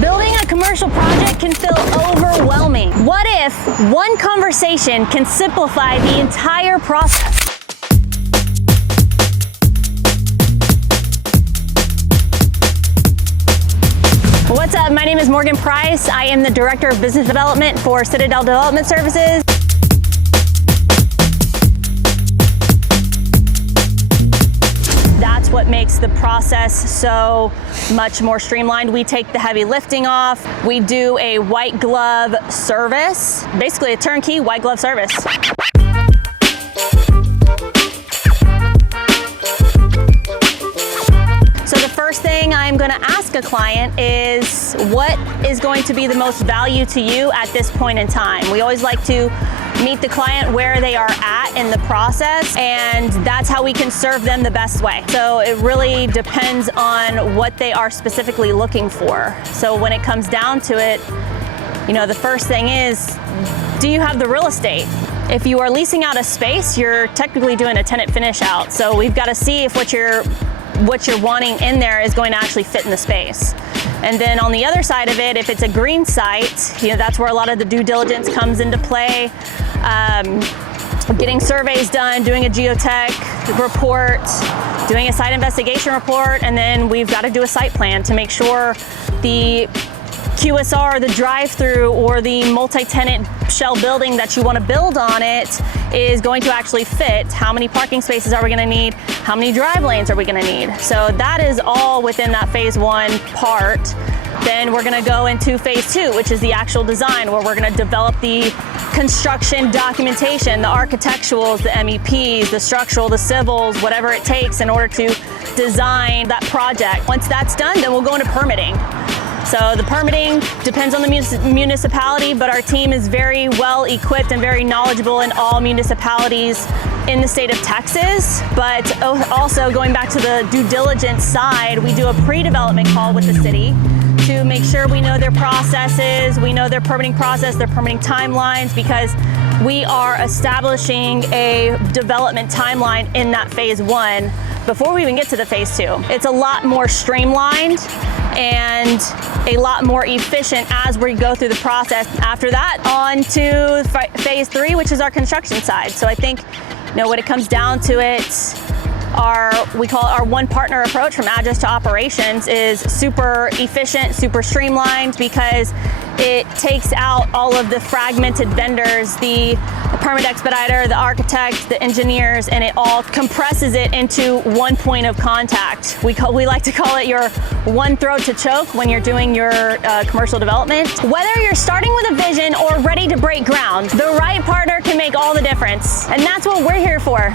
Building a commercial project can feel overwhelming. What if one conversation can simplify the entire process? What's up? My name is Morgan Price. I am the Director of Business Development for CITADEL Development Services. That's what makes the process so much more streamlined. We take the heavy lifting off. We do a white glove service, basically a turnkey white glove service. So the first thing I'm going to ask a client is, what is going to be the most value to you at this point in time? We always like to meet the client where they are at in the process, and that's how we can serve them the best way. So it really depends on what they are specifically looking for. So when it comes down to it, you know, the first thing is, do you have the real estate? If you are leasing out a space, you're technically doing a tenant finish out. So we've got to see if what you're wanting in there is going to actually fit in the space. And then on the other side of it, if it's a green site, you know, that's where a lot of the due diligence comes into play. Getting surveys done, doing a geotech report, doing a site investigation report, and then we've got to do a site plan to make sure the QSR, the drive-through, or the multi-tenant shell building that you want to build on it is going to actually fit. How many parking spaces are we going to need? How many drive lanes are we going to need? So that is all within that phase one part. Then we're going to go into phase two, which is the actual design, where we're going to develop the construction documentation, the architecturals, the MEPs, the structural, the civils, whatever it takes in order to design that project. Once that's done, then we'll go into permitting. So the permitting depends on the municipality, but our team is very well equipped and very knowledgeable in all municipalities in the state of Texas. But also going back to the due diligence side, we do a pre-development call with the city to make sure we know their processes, we know their permitting process, their permitting timelines, because we are establishing a development timeline in that phase one before we even get to the phase two. It's a lot more streamlined and a lot more efficient as we go through the process. After that, on to phase three, which is our construction side. So I think, you know, when it comes down to it, we call it our one partner approach from address to operations is super efficient, super streamlined, because it takes out all of the fragmented vendors, the permit expediter, the architect, the engineers, and it all compresses it into one point of contact. We like to call it your one throat to choke when you're doing your commercial development. Whether you're starting with a vision or ready to break ground, the right partner can make all the difference. And that's what we're here for.